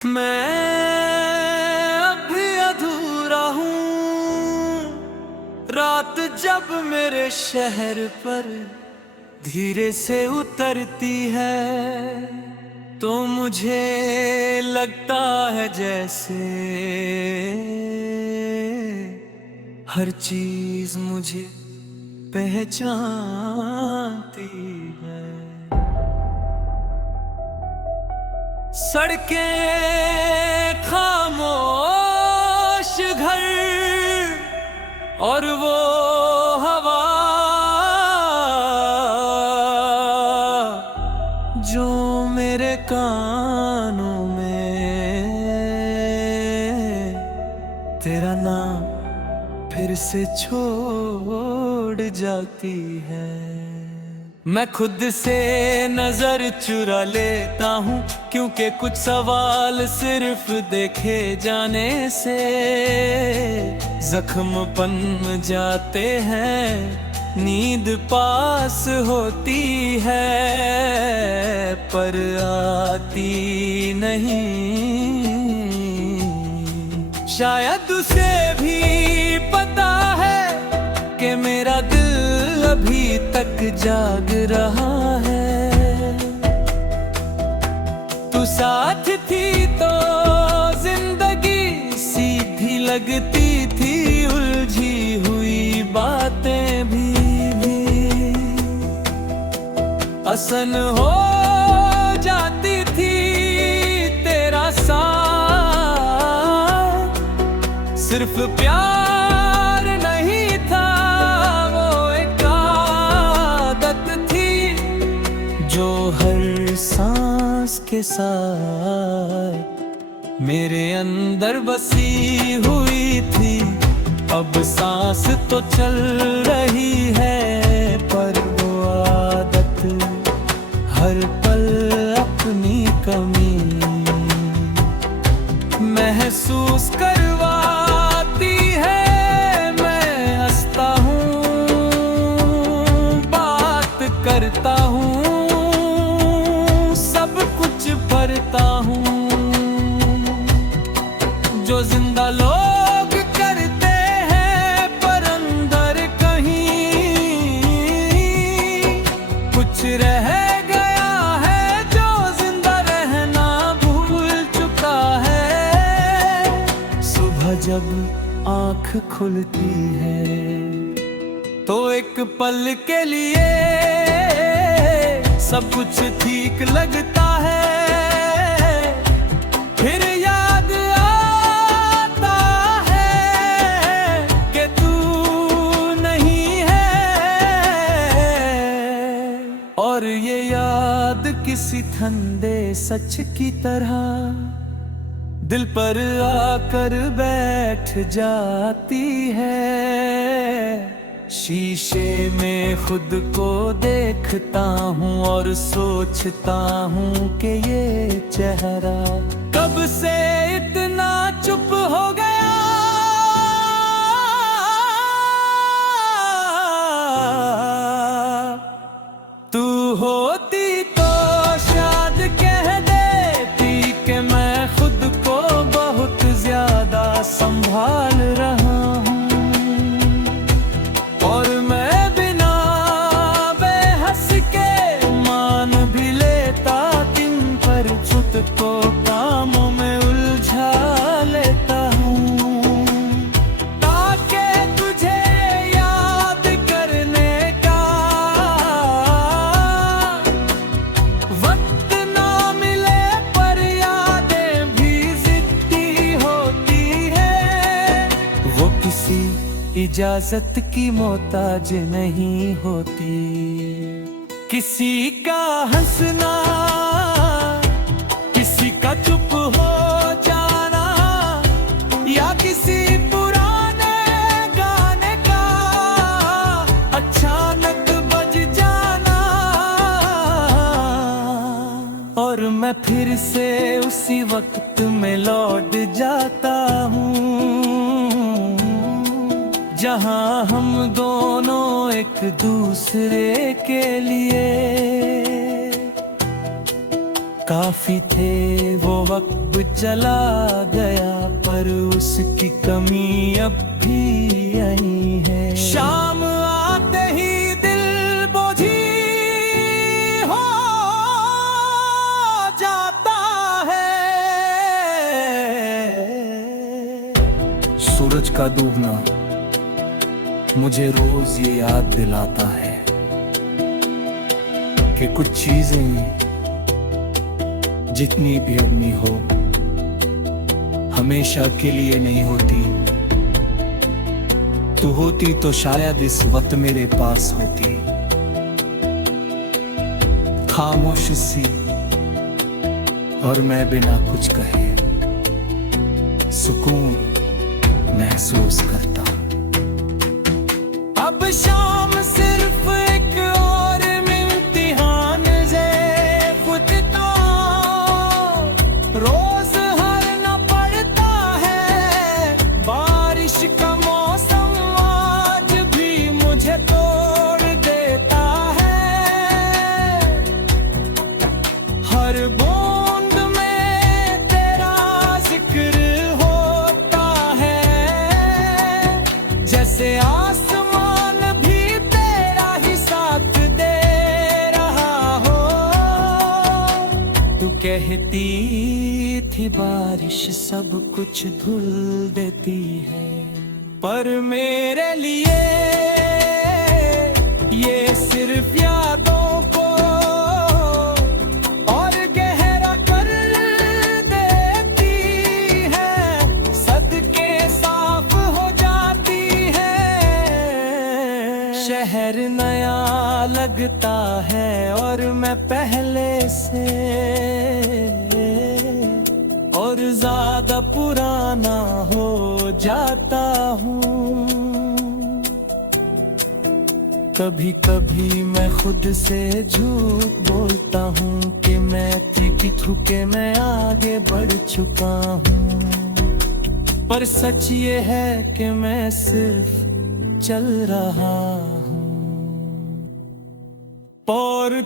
मैं अभी अधूरा हूँ। रात जब मेरे शहर पर धीरे से उतरती है तो मुझे लगता है जैसे हर चीज मुझे पहचानती है। सड़कें खामोश, घर और वो हवा जो मेरे कानों में तेरा नाम फिर से छोड़ जाती है। मैं खुद से नजर चुरा लेता हूँ क्योंकि कुछ सवाल सिर्फ देखे जाने से जख्म बन जाते हैं। नींद पास होती है पर आती नहीं। शायद उसे भी पता है कि मेरा दिल अभी तक जाग रहा है। तू साथ थी तो जिंदगी सीधी लगती थी, उलझी हुई बातें भी आसान हो जाती थी। तेरा साथ सिर्फ प्यार नहीं था, वो एक आदत थी जो हर सांस के साथ मेरे अंदर बसी हुई थी। अब सांस तो चल रही है पर वो आदत हर पल अपनी कमी महसूस करवाती है। मैं हंसता हूँ, बात करता हूँ, सब कुछ भरता हूँ जो जिंदा लोग करते हैं, पर अंदर कहीं कुछ रह गया है जो जिंदा रहना भूल चुका है। सुबह जब आँख खुलती है तो एक पल के लिए सब कुछ ठीक लगता है। फिर याद आता है कि तू नहीं है, और ये याद किसी ठंडे सच की तरह दिल पर आकर बैठ जाती है। शीशे में खुद को देखता हूँ और सोचता हूँ कि ये चेहरा कब से इतना चुप हो गया। तू होती तो शायद कह देती कि मैं खुद को बहुत ज्यादा संभाल रहा हूँ, और मैं बिना बेहस के मान भी लेता दिन पर खुद को कामों में उलझा लेता हूँ ताकि तुझे याद करने का वक्त ना मिले। पर यादें भी जिद्दी होती है, वो किसी इजाजत की मोहताज नहीं होती। किसी का हंसना, किसी का चुप हो जाना, या किसी पुराने गाने का अचानक बज जाना, और मैं फिर से उसी वक्त में लौट जाता हूँ जहाँ हम दोनों एक दूसरे के लिए काफी थे वो वक्त चला गया, पर उसकी कमी अब भी यही है। शाम आते ही दिल बोझी हो जाता है। सूरज का डूबना मुझे रोज ये याद दिलाता है कि कुछ चीजें जितनी भी अपनी हो हमेशा के लिए नहीं होती। तू होती तो शायद इस वक्त मेरे पास होती, खामोश सी और मैं बिना कुछ कहे सुकून महसूस करता। अब शाम सिर्फ एक और इम्तिहान से खुद तो रोज हर न पड़ता है। बारिश का मौसम आज भी मुझे तोड़ देता है। हर बूंद में तेरा जिक्र होता है, जैसे आसमान भी तेरा ही साथ दे रहा हो। तू कहती थी बारिश सब कुछ धुल देती है, पर मेरे लिए ये सिर्फ यादों को और गहरा कर देती है। सदके साफ हो जाती है, शहर नया लगता है और मैं पहले से और ज्यादा पुराना हो जाता हूँ। कभी कभी मैं खुद से झूठ बोलता हूँ कि मैं थी थुके मैं आगे बढ़ चुका हूँ, पर सच ये है कि मैं सिर्फ चल रहा हूँ। और